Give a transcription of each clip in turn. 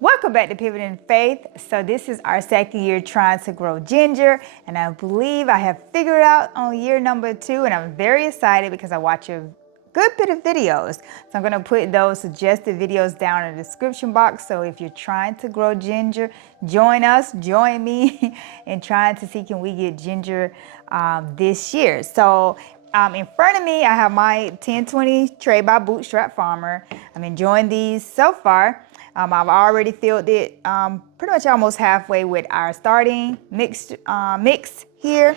Welcome back to Pivot in Faith. So this is our second year trying to grow ginger, and I believe I have figured out on year number 2, and I'm very excited because I watch a good bit of videos. So I'm going to put those suggested videos down in the description box. So if you're trying to grow ginger, join us, join me in trying to see can we get ginger this year. So in front of me, I have my 1020 tray by Bootstrap Farmer. I'm enjoying these so far. I've already filled it pretty much almost halfway with our starting mix here.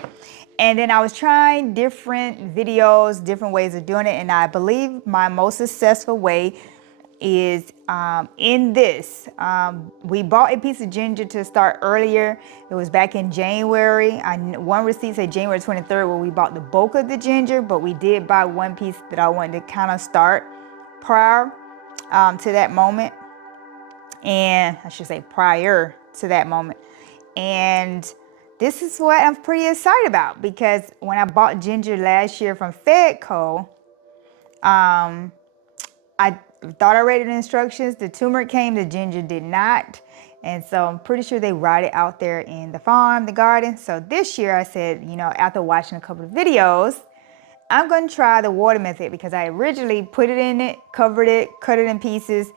And then I was trying different videos, different ways of doing it. And I believe my most successful way is in this. We bought a piece of ginger to start earlier. It was back in January. One receipt said January 23rd where we bought the bulk of the ginger, but we did buy one piece that I wanted to kind of start prior to that moment. And I should say prior to that moment. And this is what I'm pretty excited about, because when I bought ginger last year from Fedco, I thought I read the instructions. The turmeric came, the ginger did not. And so I'm pretty sure they write it out there in the farm, the garden. So this year I said, you know, after watching a couple of videos, I'm going to try the water method, because I originally put it in it, covered it, cut it in pieces.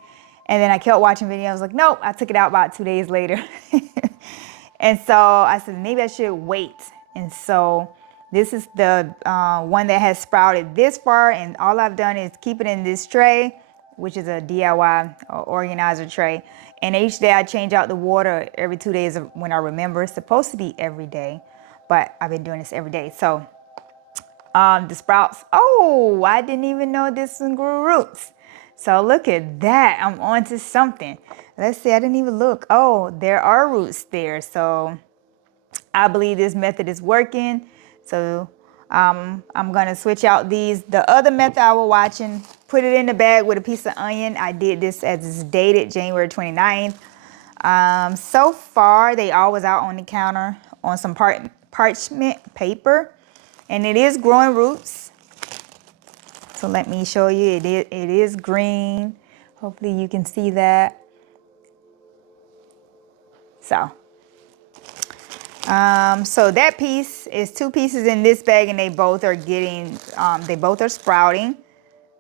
And then I kept watching videos like, nope, I took it out about 2 days later. And so I said, maybe I should wait. And so this is the one that has sprouted this far. And all I've done is keep it in this tray, which is a DIY organizer tray. And each day I change out the water every 2 days when I remember. It's supposed to be every day, but I've been doing this every day. So the sprouts, oh, I didn't even know this one grew roots. So look at that, I'm onto something. Let's see, I didn't even look. Oh, there are roots there. So I believe this method is working. So I'm gonna switch out these. The other method I was watching, put it in the bag with a piece of onion. I did this as it's dated January 29th. So far, they all was out on the counter on some parchment paper. And it is growing roots. So let me show you, it is green. Hopefully you can see that. So that piece is 2 pieces in this bag, and they both are getting, they both are sprouting.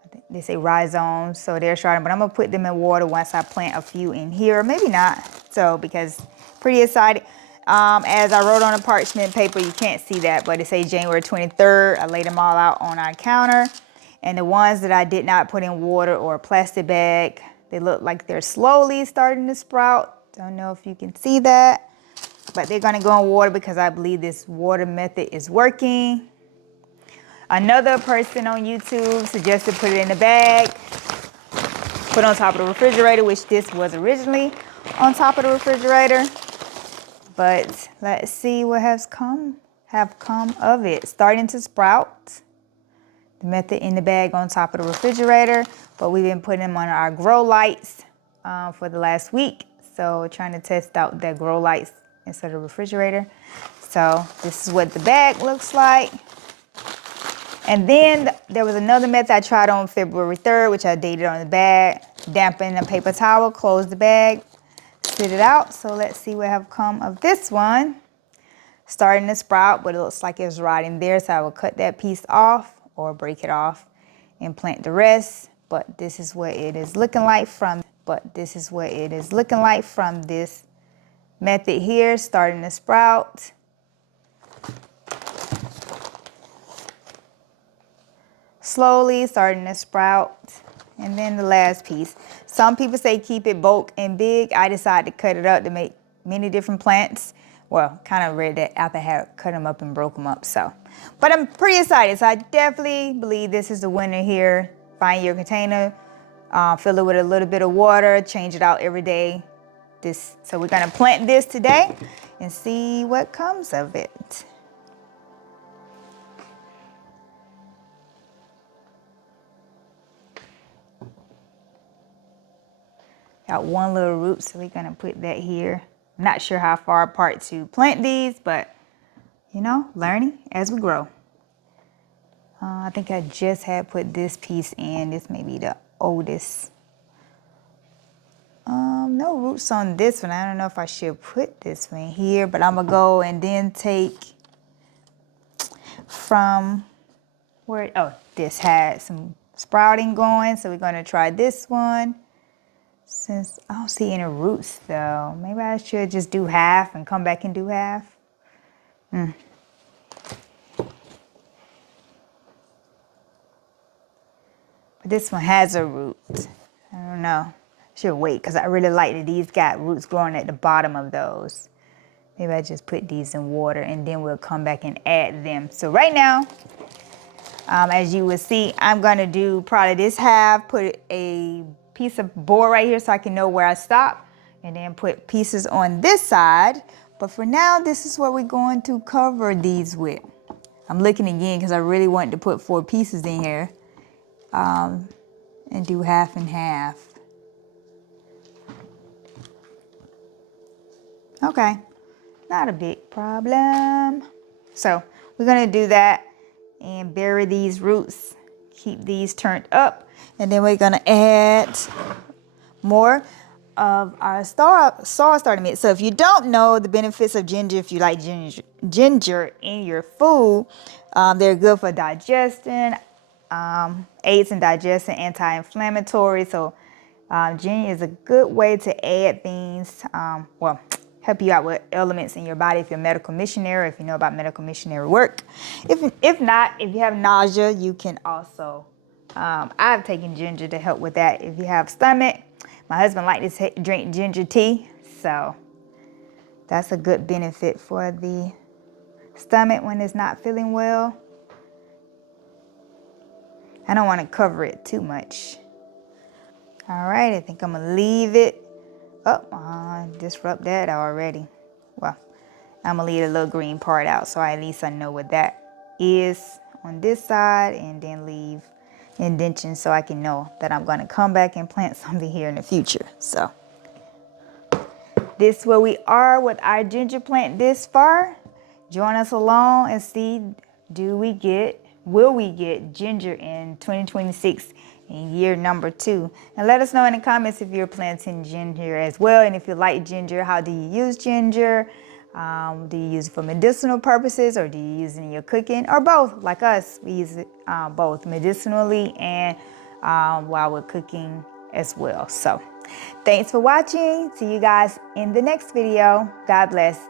I think they say rhizomes, so they're sprouting, but I'm gonna put them in water once I plant a few in here, maybe not. So, because pretty excited. As I wrote on the parchment paper, you can't see that, but it says January 23rd. I laid them all out on our counter. And the ones that I did not put in water or a plastic bag, they look like they're slowly starting to sprout. Don't know if you can see that, but they're gonna go in water because I believe this water method is working. Another person on YouTube suggested put it in a bag, put on top of the refrigerator, which this was originally on top of the refrigerator. But let's see what have come of it. Starting to sprout. The method in the bag on top of the refrigerator, but we've been putting them on our grow lights for the last week. So trying to test out the grow lights instead of the refrigerator. So this is what the bag looks like. And then there was another method I tried on February 3rd, which I dated on the bag. Dampen a paper towel, close the bag, spit it out. So let's see what have come of this one. Starting to sprout, but it looks like it's rotting there. So I will cut that piece off or break it off and plant the rest. But this is what it is looking like from this method here, starting to sprout. Slowly starting to sprout. And then the last piece. Some people say keep it bulk and big. I decided to cut it up to make many different plants. Well, kind of read that after I had cut them up and broke them up. So, but I'm pretty excited. So I definitely believe this is the winner here. Find your container, fill it with a little bit of water, change it out every day. So we're gonna plant this today and see what comes of it. Got one little root, so we're gonna put that here. I'm not sure how far apart to plant these, but you know, learning as we grow. I think I just had put this piece in. This may be the oldest. No roots on this one. I don't know if I should put this one here, but I'm gonna go and then take from where, oh, this had some sprouting going, so we're gonna try this one. Since I don't see any roots though, maybe I should just do half and come back and do half. But this one has a root. I don't know. Should wait because I really like that these got roots growing at the bottom of those. Maybe I just put these in water and then we'll come back and add them. So right now, as you will see, I'm gonna do probably this half, put a piece of board right here so I can know where I stop, and then put pieces on this side. But for now, this is what we're going to cover these with. I'm looking again because I really wanted to put 4 pieces in here and do half and half. Okay, not a big problem. So we're gonna do that and bury these roots, keep these turned up, and then we're gonna add more of our soil starter mix. So if you don't know the benefits of ginger, if you like ginger in your food, they're good for digestion, aids in digestion, anti-inflammatory. So ginger is a good way to add things, well, help you out with elements in your body if you're a medical missionary, if you know about medical missionary work. If not, if you have nausea, you can also, I've taken ginger to help with that. If you have stomach, my husband likes to drink ginger tea, so that's a good benefit for the stomach when it's not feeling well. I don't want to cover it too much. All right, I think I'm gonna leave it. Oh, disrupt that already. Well, I'm gonna leave the little green part out so at least I know what that is on this side, and then leave indentation so I can know that I'm gonna come back and plant something here in the future. So this is where we are with our ginger plant this far. Join us along and see, will we get ginger in 2026 in year number 2? And let us know in the comments if you're planting ginger as well. And if you like ginger, how do you use ginger? Do you use it for medicinal purposes, or do you use it in your cooking, or both? Like us, we use it both medicinally and while we're cooking as well. So thanks for watching. See you guys in the next video. God bless.